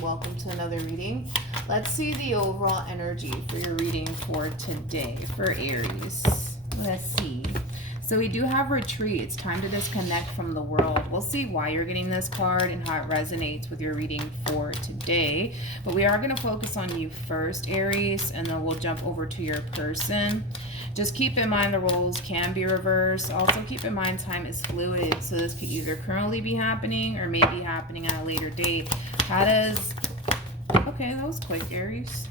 and welcome to another reading. Let's see the overall energy for your reading for today for Aries. Let's see. So we do have retreat. It's time to disconnect from the world. We'll see why you're getting this card and how it resonates with your reading for today. But we are going to focus on you first, Aries, and then we'll jump over to your person. Just keep in mind the roles can be reversed. Also keep in mind time is fluid. So this could either currently be happening or may be happening at a later date. How does... Okay, that was quick, Aries.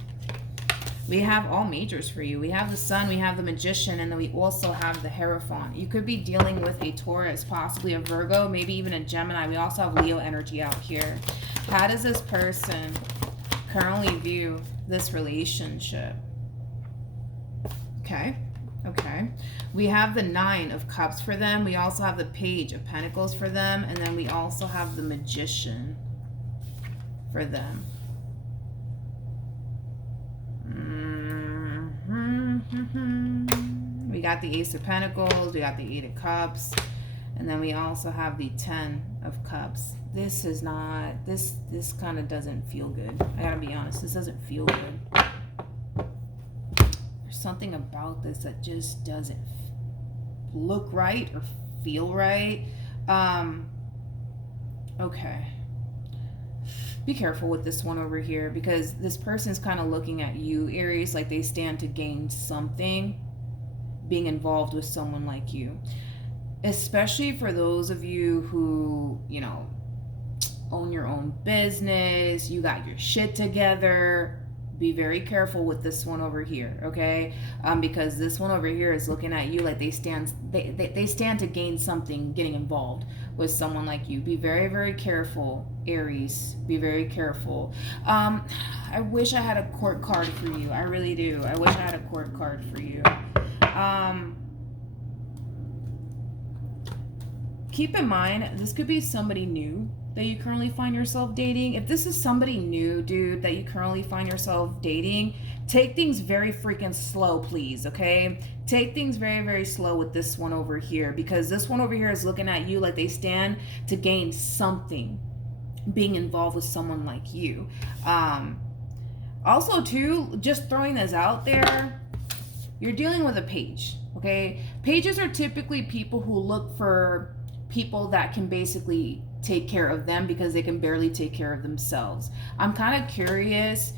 We have all majors for you. We have the Sun, we have the Magician, and then we also have the Hierophant. You could be dealing with a Taurus, possibly a Virgo, maybe even a Gemini. We also have Leo energy out here. How does this person currently view this relationship? Okay. We have the Nine of Cups for them. We also have the Page of Pentacles for them. And then we also have the Magician for them. We got the Ace of Pentacles, we got the Eight of Cups, and then we also have the Ten of Cups. This is not, this kind of doesn't feel good. I gotta be honest, this doesn't feel good. There's something about this that just doesn't look right or feel right. Okay. Be careful with this one over here because this person's kind of looking at you, Aries, like they stand to gain something being involved with someone like you. Especially for those of you who, you know, own your own business, you got your shit together. Be very careful with this one over here, okay? Because this one over here is looking at you like they stand to gain something getting involved with someone like you. Be very, very careful, Aries. Be very careful. I wish I had a court card for you. I really do. I wish I had a court card for you. Keep in mind, this could be somebody new that you currently find yourself dating. If this is somebody new, dude, that you currently find yourself dating, take things very freaking slow, please, okay? Take things very, very slow with this one over here because this one over here is looking at you like they stand to gain something being involved with someone like you. Also, too, just throwing this out there, you're dealing with a page, okay? Pages are typically people who look for people that can basically take care of them because they can barely take care of themselves. I'm kind of curious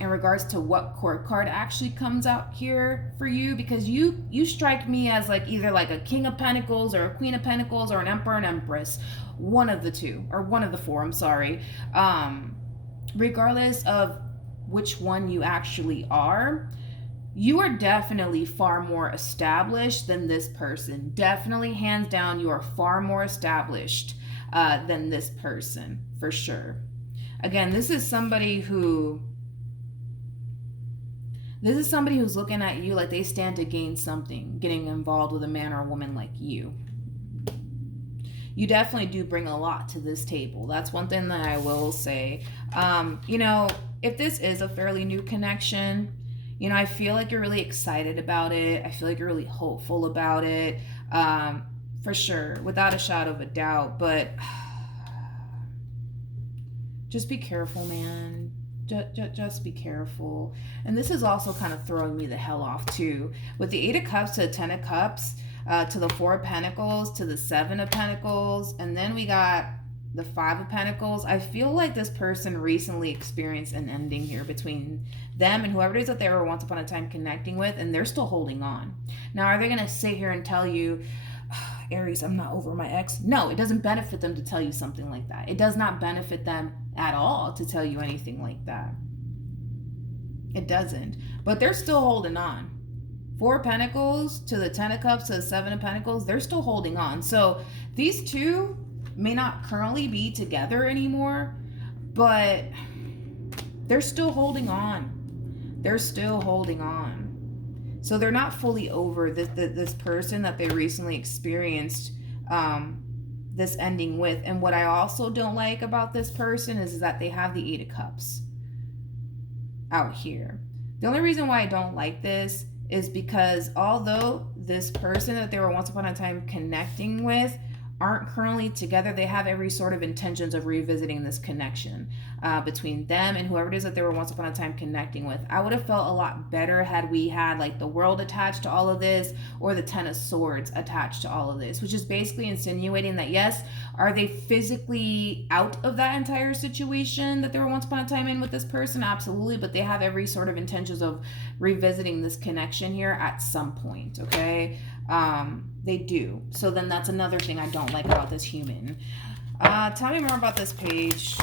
in regards to what court card actually comes out here for you because you strike me as like either like a King of Pentacles or a Queen of Pentacles or an Emperor and Empress. One of the two, or one of the four, I'm sorry. Regardless of which one you actually are, you are definitely far more established than this person. Definitely, hands down, you are far more established than this person, for sure. Again, this is somebody who's looking at you like they stand to gain something, getting involved with a man or a woman like you. You definitely do bring a lot to this table. That's one thing that I will say. You know, if this is a fairly new connection, you know, I feel like you're really excited about it. I feel like you're really hopeful about it. For sure, without a shadow of a doubt. But just be careful, man. Just be careful. And this is also kind of throwing me the hell off, too. With the Eight of Cups to the Ten of Cups, to the Four of Pentacles, to the Seven of Pentacles, and then we got the Five of Pentacles. I feel like this person recently experienced an ending here between them and whoever it is that they were once upon a time connecting with, and they're still holding on. Now, are they going to sit here and tell you, Aries, I'm not over my ex? No, it doesn't benefit them to tell you something like that. It does not benefit them at all to tell you anything like that. It doesn't. But they're still holding on. Four of Pentacles to the Ten of Cups to the Seven of Pentacles, they're still holding on. So these two may not currently be together anymore, but they're still holding on. They're still holding on. So they're not fully over this person that they recently experienced this ending with. And what I also don't like about this person is that they have the Eight of Cups out here. The only reason why I don't like this is because although this person that they were once upon a time connecting with aren't currently together, they have every sort of intentions of revisiting this connection between them and whoever it is that they were once upon a time connecting with. I would have felt a lot better had we had like the World attached to all of this, or the Ten of Swords attached to all of this, which is basically insinuating that yes, are they physically out of that entire situation that they were once upon a time in with this person? Absolutely, but they have every sort of intentions of revisiting this connection here at some point, okay? They do. So then that's another thing I don't like about this human. Tell me more about this page.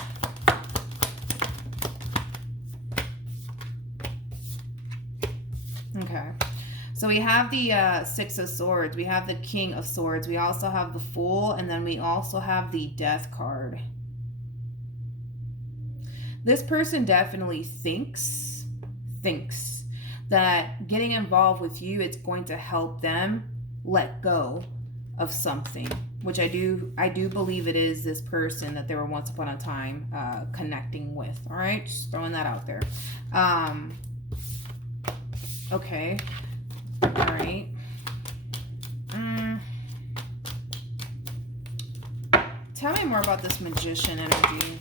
Okay. So we have the Six of Swords. We have the King of Swords. We also have the Fool. And then we also have the Death card. This person definitely thinks that getting involved with you, it's going to help them let go of something, which I do believe it is this person that they were once upon a time connecting with. All right, just throwing that out there. Okay, all right. Tell me more about this Magician energy.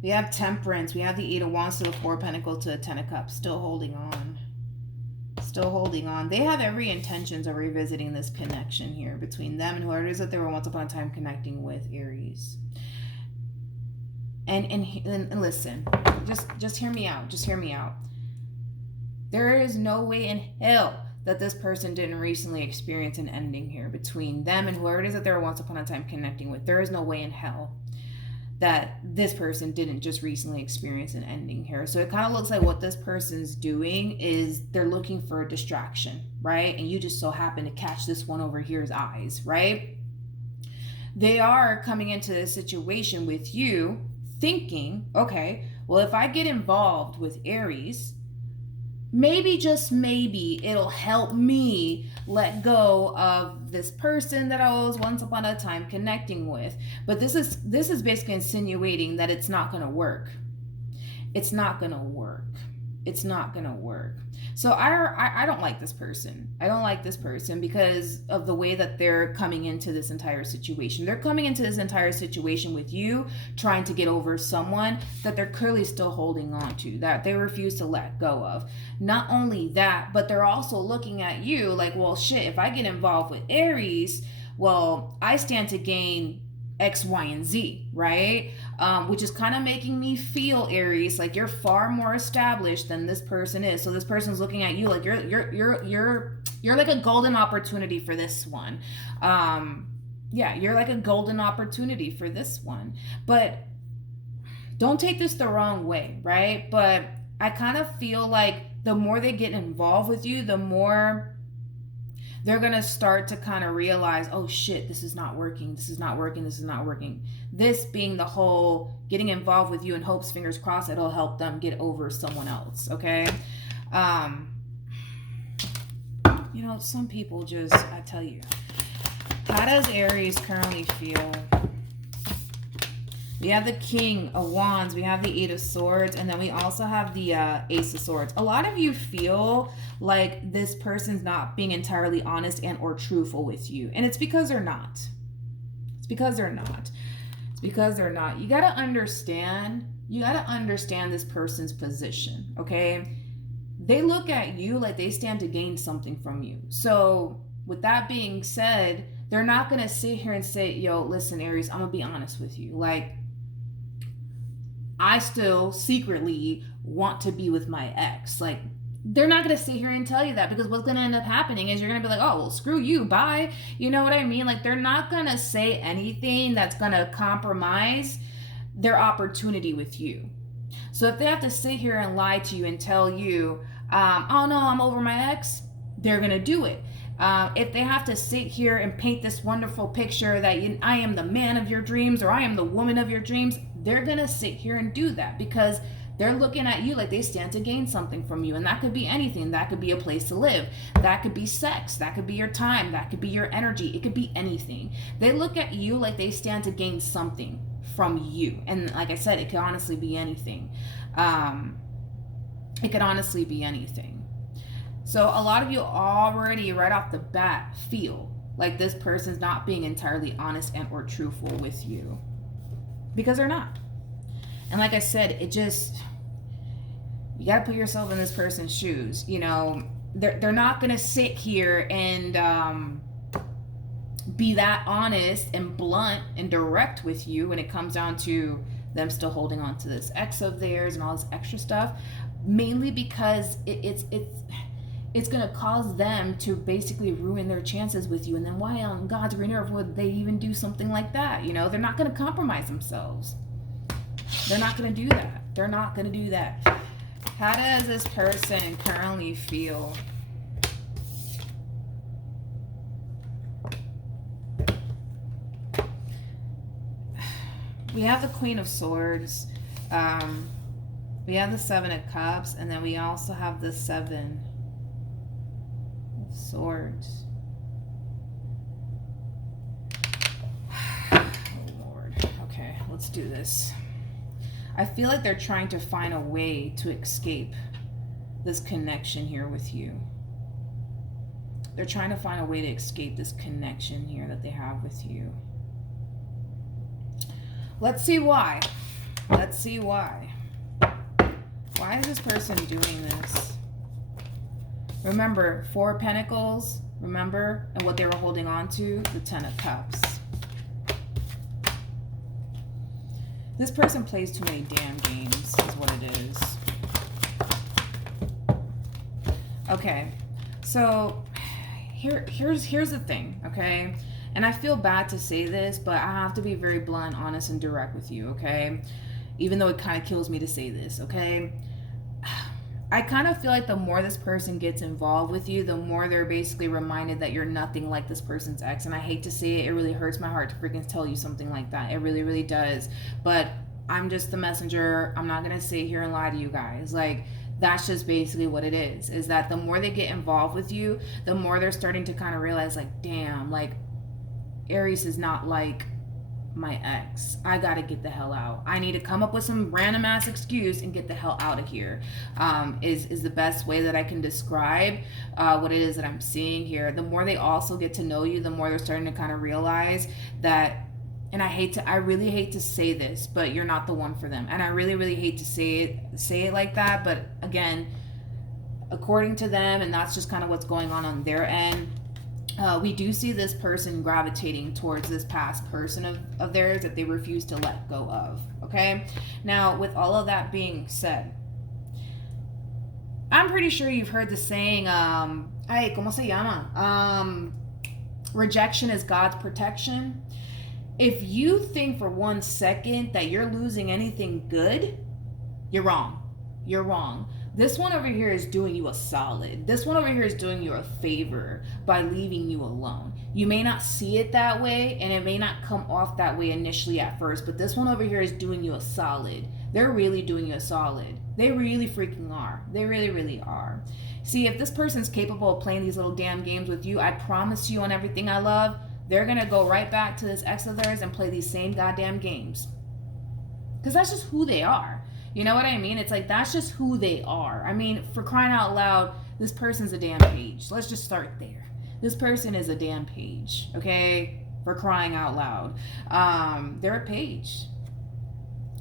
We have Temperance. We have the Eight of Wands to the Four of Pentacles to the Ten of Cups. Still holding on. Still holding on. They have every intentions of revisiting this connection here between them and whoever it is that they were once upon a time connecting with, Aries. And listen, just hear me out. Just hear me out. There is no way in hell that this person didn't recently experience an ending here between them and whoever it is that they were once upon a time connecting with. There is no way in hell that this person didn't just recently experience an ending here. So it kind of looks like what this person's doing is they're looking for a distraction, right? And you just so happen to catch this one over here's eyes, right? They are coming into this situation with you thinking, okay, well, if I get involved with Aries, maybe, just maybe, it'll help me let go of this person that I was once upon a time connecting with. But this is basically insinuating that it's not going to work. It's not going to work. It's not going to work. So I don't like this person. I don't like this person because of the way that they're coming into this entire situation. They're coming into this entire situation with you, trying to get over someone that they're clearly still holding on to, that they refuse to let go of. Not only that, but they're also looking at you like, well, shit, if I get involved with Aries, well, I stand to gain X, Y, and Z, right? Which is kind of making me feel, Aries, like you're far more established than this person is. So this person's looking at you like you're like a golden opportunity for this one. Yeah, you're like a golden opportunity for this one. But don't take this the wrong way, right? But I kind of feel like the more they get involved with you, the more they're going to start to kind of realize, oh shit, this is not working. This is not working. This is not working. This being the whole getting involved with you in hopes, fingers crossed, it'll help them get over someone else. Okay. You know, some people just, I tell you, how does Aries currently feel? We have the King of Wands, we have the Eight of Swords, and then we also have the Ace of Swords. A lot of you feel like this person's not being entirely honest and or truthful with you. And it's because they're not. It's because they're not. It's because they're not. You got to understand this person's position, okay? They look at you like they stand to gain something from you. So with that being said, they're not going to sit here and say, yo, listen, Aries, I'm going to be honest with you. Like, I still secretly want to be with my ex. Like, they're not going to sit here and tell you that, because what's going to end up happening is you're going to be like, oh, well, screw you, bye. You know what I mean? Like, they're not going to say anything that's going to compromise their opportunity with you. So if they have to sit here and lie to you and tell you, oh no, I'm over my ex, they're going to do it. If they have to sit here and paint this wonderful picture that I am the man of your dreams, or I am the woman of your dreams, they're going to sit here and do that because they're looking at you like they stand to gain something from you. And that could be anything. That could be a place to live. That could be sex. That could be your time. That could be your energy. It could be anything. They look at you like they stand to gain something from you. And like I said, it could honestly be anything. It could honestly be anything. So a lot of you already right off the bat feel like this person's not being entirely honest and or truthful with you, because they're not. And like I said, it just, you got to put yourself in this person's shoes. You know, they're not going to sit here and be that honest and blunt and direct with you when it comes down to them still holding on to this ex of theirs and all this extra stuff, mainly because it's going to cause them to basically ruin their chances with you. And then why on God's green earth would they even do something like that? You know, they're not going to compromise themselves. They're not going to do that. They're not going to do that. How does this person currently feel? We have the Queen of Swords. We have the Seven of Cups. And then we also have the Seven of Swords. Oh, Lord. Okay, let's do this. I feel like they're trying to find a way to escape this connection here with you. They're trying to find a way to escape this connection here that they have with you. Let's see why. Let's see why. Why is this person doing this? Remember, Four of Pentacles, remember, and what they were holding on to, the Ten of Cups. This person plays too many damn games, is what it is. Okay, so here's the thing, okay? And I feel bad to say this, but I have to be very blunt, honest, and direct with you, okay? Even though it kind of kills me to say this, okay? I kind of feel like the more this person gets involved with you, the more they're basically reminded that you're nothing like this person's ex. And I hate to say it, it really hurts my heart to freaking tell you something like that. It really, really does. But I'm just the messenger. I'm not going to sit here and lie to you guys. Like, that's just basically what it is that the more they get involved with you, the more they're starting to kind of realize, like, damn, like, Aries is not like my ex. I gotta get the hell out. I need to come up with some random ass excuse and get the hell out of here. Is the best way that I can describe what it is that I'm seeing here. The more they also get to know you, the more they're starting to kind of realize that, and I really hate to say this, but you're not the one for them. And I really, really hate to say it like that, but again, according to them, and that's just kind of what's going on their end, we do see this person gravitating towards this past person of theirs that they refuse to let go of, okay? Now, with all of that being said, I'm pretty sure you've heard the saying, ay, ¿cómo se llama? Rejection is God's protection. If you think for 1 second that you're losing anything good, you're wrong. You're wrong. This one over here is doing you a solid. This one over here is doing you a favor by leaving you alone. You may not see it that way, and it may not come off that way initially at first, but this one over here is doing you a solid. They're really doing you a solid. They really freaking are. They really, really are. See, if this person's capable of playing these little damn games with you, I promise you on everything I love, they're going to go right back to this ex of theirs and play these same goddamn games. Because that's just who they are. You know what I mean? It's like, that's just who they are. I mean, for crying out loud, this person's a damn page. Let's just start there. This person is a damn page, okay? For crying out loud. They're a page.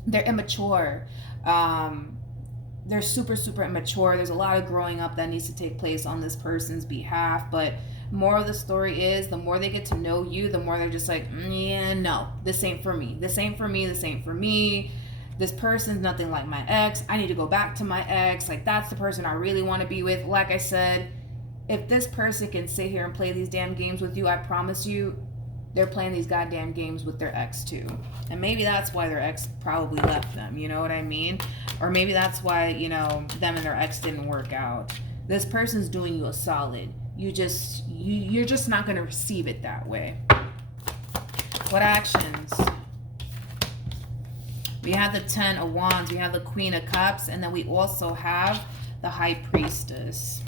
They're immature. They're super, super immature. There's a lot of growing up that needs to take place on this person's behalf. But more of the story is, the more they get to know you, the more they're just like, yeah, no, this ain't for me. This ain't for me. This ain't for me. This person's nothing like my ex. I need to go back to my ex. Like, that's the person I really want to be with. Like I said, if this person can sit here and play these damn games with you, I promise you, they're playing these goddamn games with their ex too. And maybe that's why their ex probably left them. You know what I mean? Or maybe that's why, you know, them and their ex didn't work out. This person's doing you a solid. You're just not going to receive it that way. What actions? We have the 10 of Wands, we have the Queen of Cups, and then we also have the High Priestess.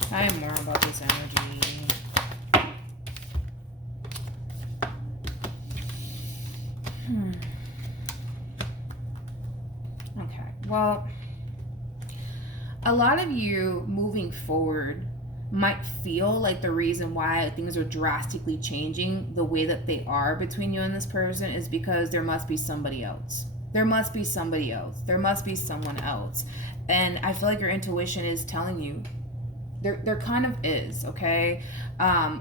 Tell me more about this energy. Okay, well, a lot of you moving forward might feel like the reason why things are drastically changing the way that they are between you and this person is because there must be somebody else. There must be somebody else. There must be someone else. And I feel like your intuition is telling you there kind of is, okay?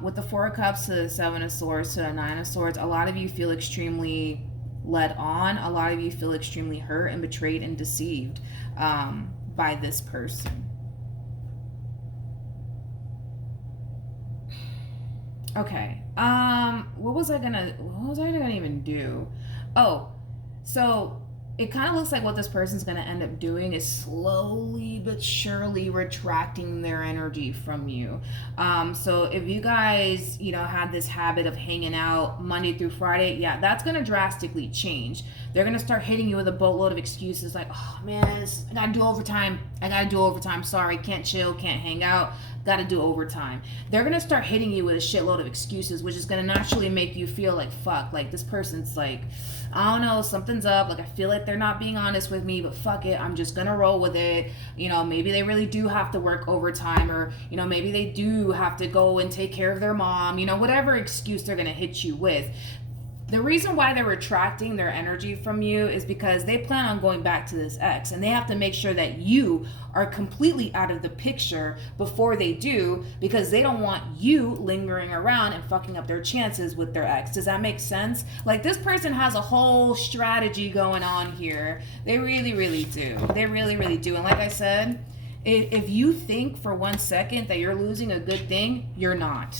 With the Four of Cups to the Seven of Swords to the Nine of Swords, a lot of you feel extremely led on. A lot of you feel extremely hurt and betrayed and deceived by this person. Okay. What was I gonna even do? Oh, so it kind of looks like what this person's going to end up doing is slowly but surely retracting their energy from you. So if you guys, had this habit of hanging out Monday through Friday, yeah, that's going to drastically change. They're going to start hitting you with a boatload of excuses like, oh man, I got to do overtime. Sorry, can't chill, can't hang out. Got to do overtime. They're going to start hitting you with a shitload of excuses, which is going to naturally make you feel like, fuck, like this person's like, I don't know, something's up. Like, I feel like they're not being honest with me, but fuck it. I'm just going to roll with it. Maybe they really do have to work overtime, or, maybe they do have to go and take care of their mom, whatever excuse they're going to hit you with. The reason why they're retracting their energy from you is because they plan on going back to this ex, and they have to make sure that you are completely out of the picture before they do, because they don't want you lingering around and fucking up their chances with their ex. Does that make sense? Like, this person has a whole strategy going on here. They really, really do. They really, really do. And like I said, if you think for 1 second that you're losing a good thing, you're not.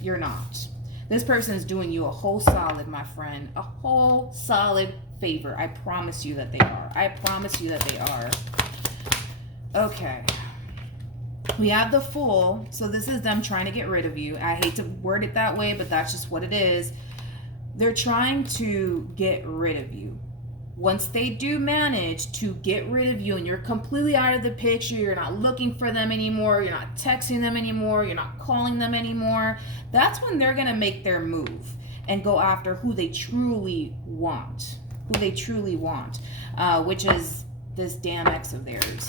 You're not. This person is doing you a whole solid, my friend. A whole solid favor. I promise you that they are. I promise you that they are. Okay. We have the Fool. So this is them trying to get rid of you. I hate to word it that way, but that's just what it is. They're trying to get rid of you. Once they do manage to get rid of you and you're completely out of the picture, you're not looking for them anymore, you're not texting them anymore, you're not calling them anymore, that's when they're going to make their move and go after who they truly want. Which is this damn ex of theirs.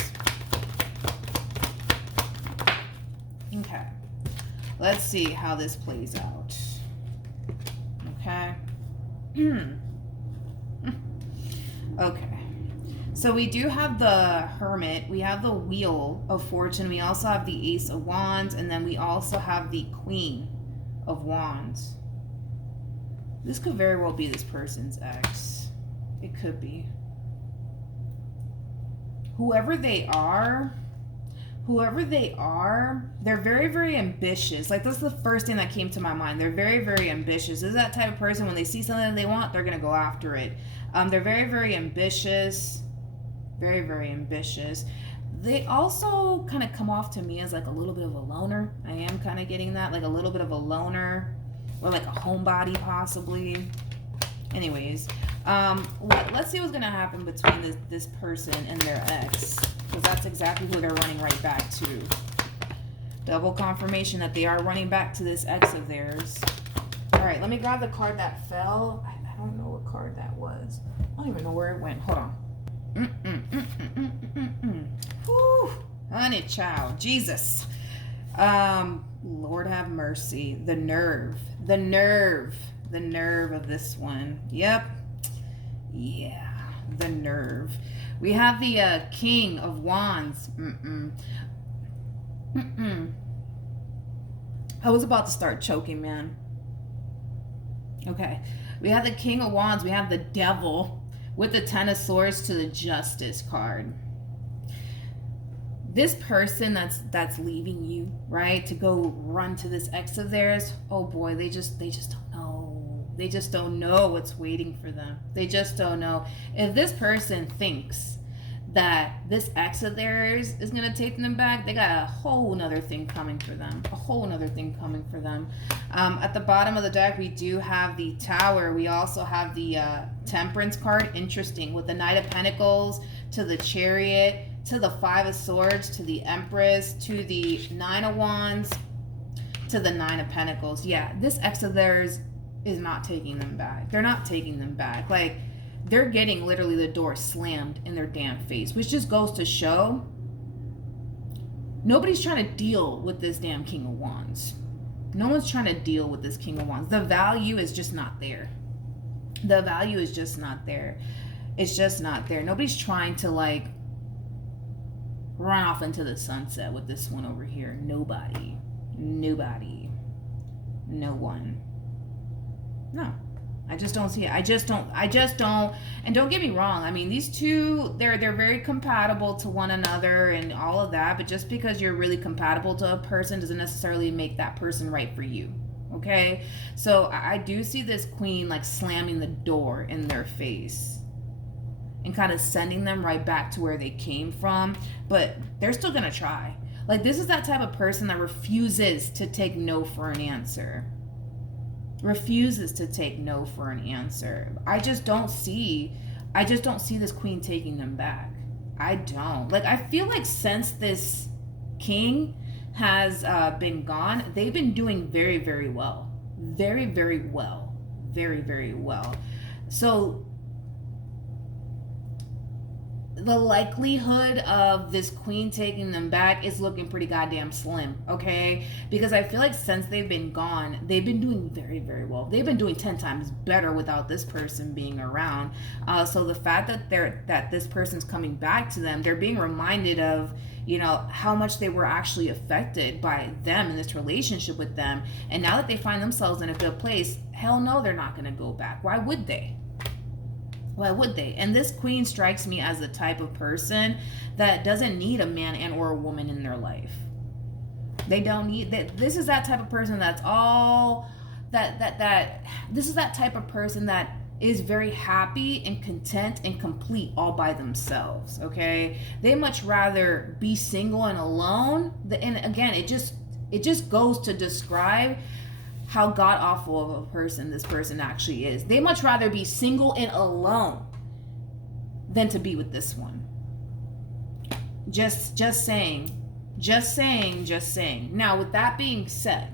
Okay. Let's see how this plays out. Okay. Okay, so we do have the Hermit, we have the Wheel of Fortune, we also have the Ace of Wands, and then we also have the Queen of Wands. This could very well be this person's ex. It could be. Whoever they are, they're very, very ambitious. Like, that's the first thing that came to my mind. They're very, very ambitious. This is that type of person, when they see something that they want, they're going to go after it. They're very, very ambitious. Very, very ambitious. They also kind of come off to me as like a little bit of a loner. I am kind of getting that. Like a little bit of a loner. Or like a homebody, possibly. Anyways. Let's see what's going to happen between this person and their ex. Because that's exactly who they're running right back to. Double confirmation that they are running back to this ex of theirs. Alright, let me grab the card that fell. I don't know what card that was. I don't even know where it went. Hold on. Whew. Honey child. Jesus. Lord have mercy. The nerve of this one. Yep. Yeah. The nerve. We have the King of Wands. I was about to start choking, man. Okay. We have the King of Wands. We have the Devil with the Ten of Swords to the Justice card. This person that's leaving you, right, to go run to this ex of theirs, oh boy, they just don't know. They just don't know what's waiting for them. They just don't know. If this person thinks that this ex of theirs is going to take them back, they got a whole nother thing coming for them. At the bottom of the deck, we do have the Tower. We also have the Temperance card. Interesting. With the Knight of Pentacles to the Chariot to the Five of Swords to the Empress to the Nine of Wands to the Nine of Pentacles. Yeah, this ex of theirs is not taking them back. They're not taking them back. Like, they're getting literally the door slammed in their damn face, which just goes to show nobody's trying to deal with this damn King of Wands. No one's trying to deal with this King of Wands. The value is just not there. The value is just not there. It's just not there. Nobody's trying to like run off into the sunset with this one over here. Nobody. Nobody. No one. No. I just don't see it. I just don't. And don't get me wrong. I mean, these two, they're very compatible to one another and all of that. But just because you're really compatible to a person doesn't necessarily make that person right for you. Okay? So I do see this queen like slamming the door in their face and kind of sending them right back to where they came from. But they're still going to try. Like, this is that type of person that refuses to take no for an answer. Refuses to take no for an answer. I just don't see this queen taking them back. I don't. Like, I feel like since this king has been gone, they've been doing very, very well. Very, very well. Very, very well. So the likelihood of this queen taking them back is looking pretty goddamn slim, okay? Because I feel like since they've been gone, they've been doing very, very well. They've been doing 10 times better without this person being around. So the fact that this person's coming back to them, they're being reminded of, you know, how much they were actually affected by them in this relationship with them. And now that they find themselves in a good place, hell no, they're not going to go back. Why would they? Why would they? And this queen strikes me as the type of person that doesn't need a man and or a woman in their life. They don't need that. This is that type of person that's all this is that type of person that is very happy and content and complete all by themselves, okay? They much rather be single and alone. And again, it just goes to describe how god-awful of a person this person actually is. They much rather be single and alone than to be with this one. Just saying. Now, with that being said,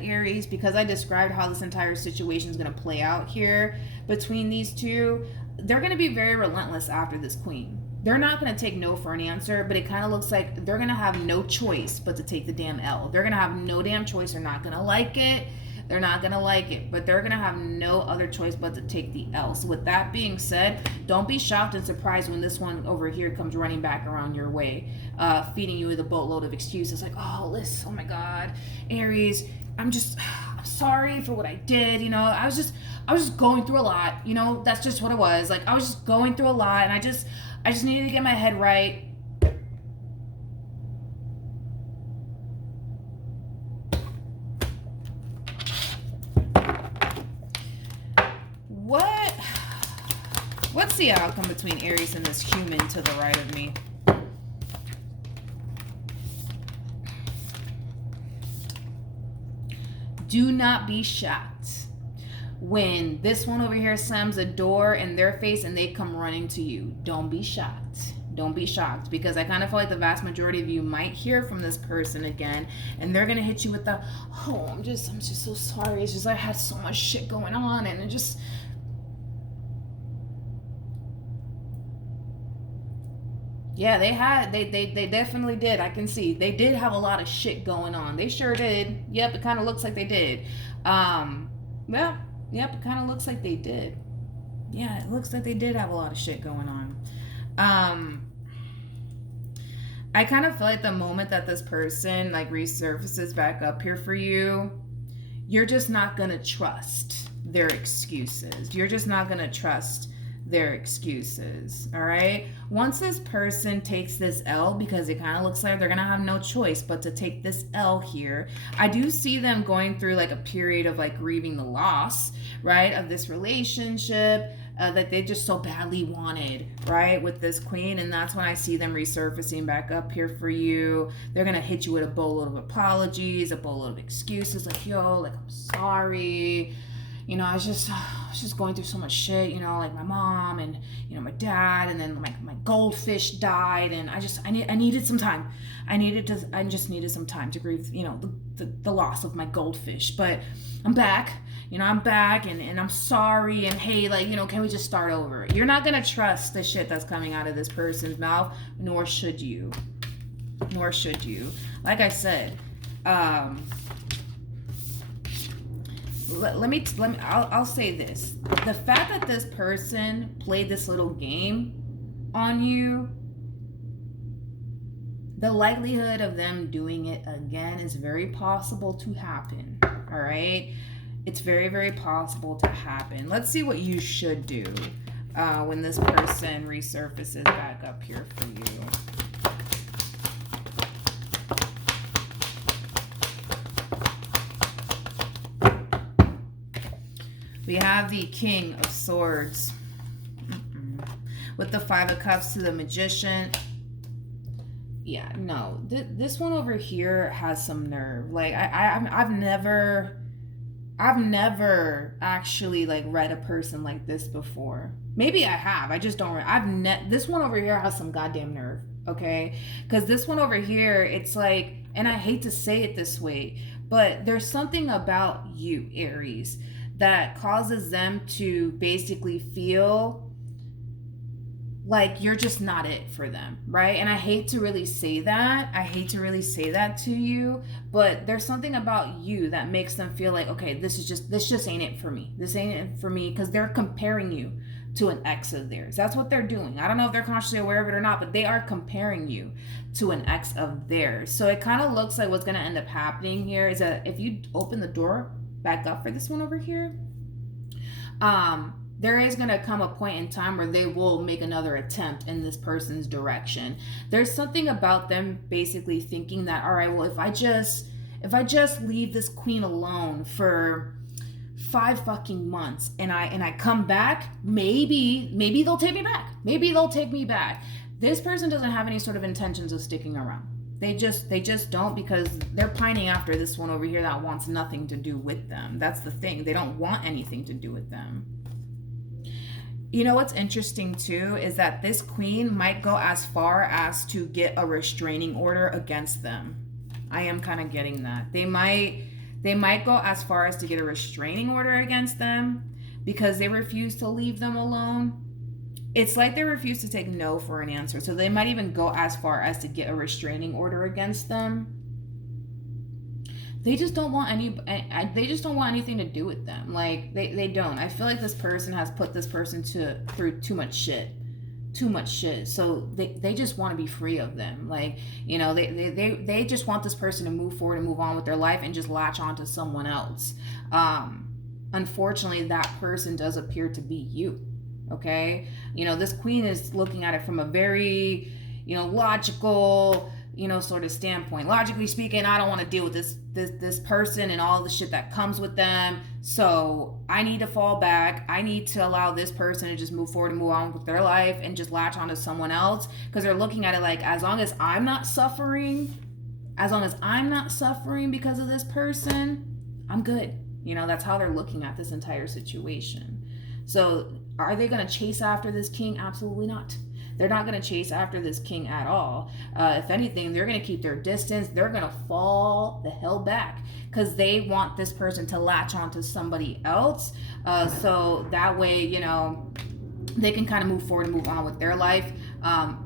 Aries, because I described how this entire situation is going to play out here between these two, they're going to be very relentless after this queen. They're not going to take no for an answer, but it kind of looks like they're going to have no choice but to take the damn L. They're going to have no damn choice. They're not going to like it. They're not going to like it, but they're going to have no other choice but to take the L. So with that being said, don't be shocked and surprised when this one over here comes running back around your way, feeding you with a boatload of excuses like, oh, listen, oh my God, Aries, I'm sorry for what I did. You know, I was just going through a lot. You know, that's just what it was. Like, I was just going through a lot, and I just needed to get my head right. What's the outcome between Aries and this human to the right of me? Do not be shocked when this one over here slams a door in their face and they come running to you. Don't be shocked. Don't be shocked, because I kind of feel like the vast majority of you might hear from this person again, and they're gonna hit you with the, oh, I'm just so sorry. It's just I had so much shit going on, and it just. Yeah, they definitely did. I can see they did have a lot of shit going on. They sure did. Yep, it kind of looks like they did. Well, yep, it kind of looks like they did. Yeah, it looks like they did have a lot of shit going on. I kind of feel like the moment that this person like resurfaces back up here for you, you're just not gonna trust their excuses. You're just not gonna trust their excuses. All right, once this person takes this L, because it kind of looks like they're gonna have no choice but to take this L here, I do see them going through like a period of like grieving the loss, right, of this relationship that they just so badly wanted, right, with this queen. And that's when I see them resurfacing back up here for you. They're gonna hit you with a boatload of apologies, a boatload of excuses, like, yo, like, I'm sorry, you know, I was just was just going through so much shit, you know, like my mom and, you know, my dad, and then my goldfish died, and I needed some time. I just needed some time to grieve, you know, the loss of my goldfish. But I'm back, you know, and I'm sorry, and hey, like, you know, can we just start over? You're not gonna trust the shit that's coming out of this person's mouth, nor should you. Like I said, I'll say this. The fact that this person played this little game on you, the likelihood of them doing it again is very possible to happen. All right? It's very, very possible to happen. Let's see what you should do when this person resurfaces back up here for you. We have the King of Swords with the Five of Cups to the Magician. Yeah, no, this one over here has some nerve. Like I've never actually like read a person like this before. Maybe I have. I just don't. This one over here has some goddamn nerve. Okay, because this one over here, it's like, and I hate to say it this way, but there's something about you, Aries, that causes them to basically feel like you're just not it for them, right? And I hate to really say that. To you, but there's something about you that makes them feel like, okay, this just ain't it for me. This ain't it for me, because they're comparing you to an ex of theirs. That's what they're doing. I don't know if they're consciously aware of it or not, but they are comparing you to an ex of theirs. So it kind of looks like what's going to end up happening here is that if you open the door back up for this one over here, there is going to come a point in time where they will make another attempt in this person's direction. There's something about them basically thinking that, all right, well, if I just leave this queen alone for 5 fucking months and I come back, maybe they'll take me back. This person doesn't have any sort of intentions of sticking around. They just don't, because they're pining after this one over here that wants nothing to do with them. That's the thing. They don't want anything to do with them. You know what's interesting too is that this queen might go as far as to get a restraining order against them. I am kind of getting that. They might go as far as to get a restraining order against them because they refuse to leave them alone. It's like they refuse to take no for an answer. So they might even go as far as to get a restraining order against them. They just don't want anything to do with them. Like they don't. I feel like this person has put this person through too much shit. So they just want to be free of them. Like, you know, they just want this person to move forward and move on with their life and just latch on to someone else. Unfortunately, that person does appear to be you. Okay, you know, this queen is looking at it from a very, you know, logical, you know, sort of standpoint. Logically speaking, I don't want to deal with this person and all the shit that comes with them. So I need to fall back. I need to allow this person to just move forward and move on with their life and just latch on to someone else, because they're looking at it like, as long as I'm not suffering because of this person, I'm good. You know, that's how they're looking at this entire situation. So are they going to chase after this king? Absolutely not. They're not going to chase after this king at all. If anything, they're going to keep their distance. They're going to fall the hell back because they want this person to latch on to somebody else. So that way, you know, they can kind of move forward and move on with their life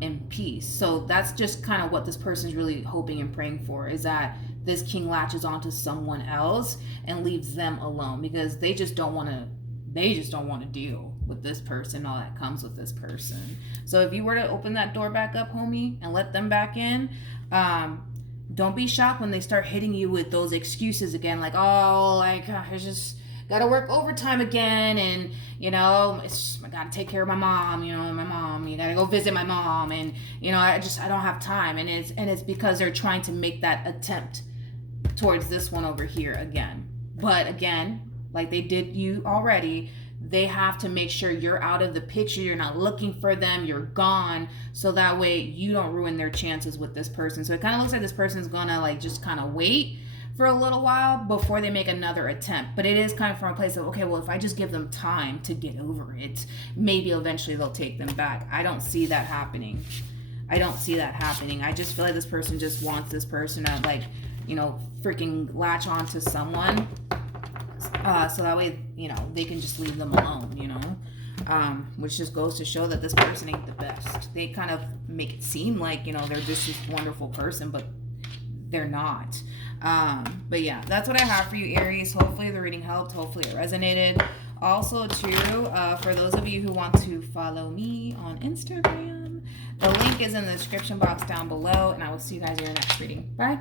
in peace. So that's just kind of what this person's really hoping and praying for, is that this king latches onto someone else and leaves them alone, because they just don't want to deal with this person, all that comes with this person. So if you were to open that door back up, homie, and let them back in, don't be shocked when they start hitting you with those excuses again, like, oh, like, I just gotta work overtime again, and, you know, I gotta take care of my mom, you gotta go visit my mom, and, you know, I don't have time. And it's because they're trying to make that attempt towards this one over here again. But again, like they did you already, they have to make sure you're out of the picture. You're not looking for them. You're gone. So that way you don't ruin their chances with this person. So it kind of looks like this person's gonna like just kind of wait for a little while before they make another attempt. But it is kind of from a place of, okay, well, if I just give them time to get over it, maybe eventually they'll take them back. I don't see that happening. I don't see that happening. I just feel like this person just wants this person to, like, you know, freaking latch on to someone. So that way, you know, they can just leave them alone, you know? Which just goes to show that this person ain't the best. They kind of make it seem like, you know, they're just this wonderful person, but they're not. But yeah, that's what I have for you, Aries. Hopefully the reading helped. Hopefully it resonated. Also, too, for those of you who want to follow me on Instagram, the link is in the description box down below, and I will see you guys in your next reading. Bye.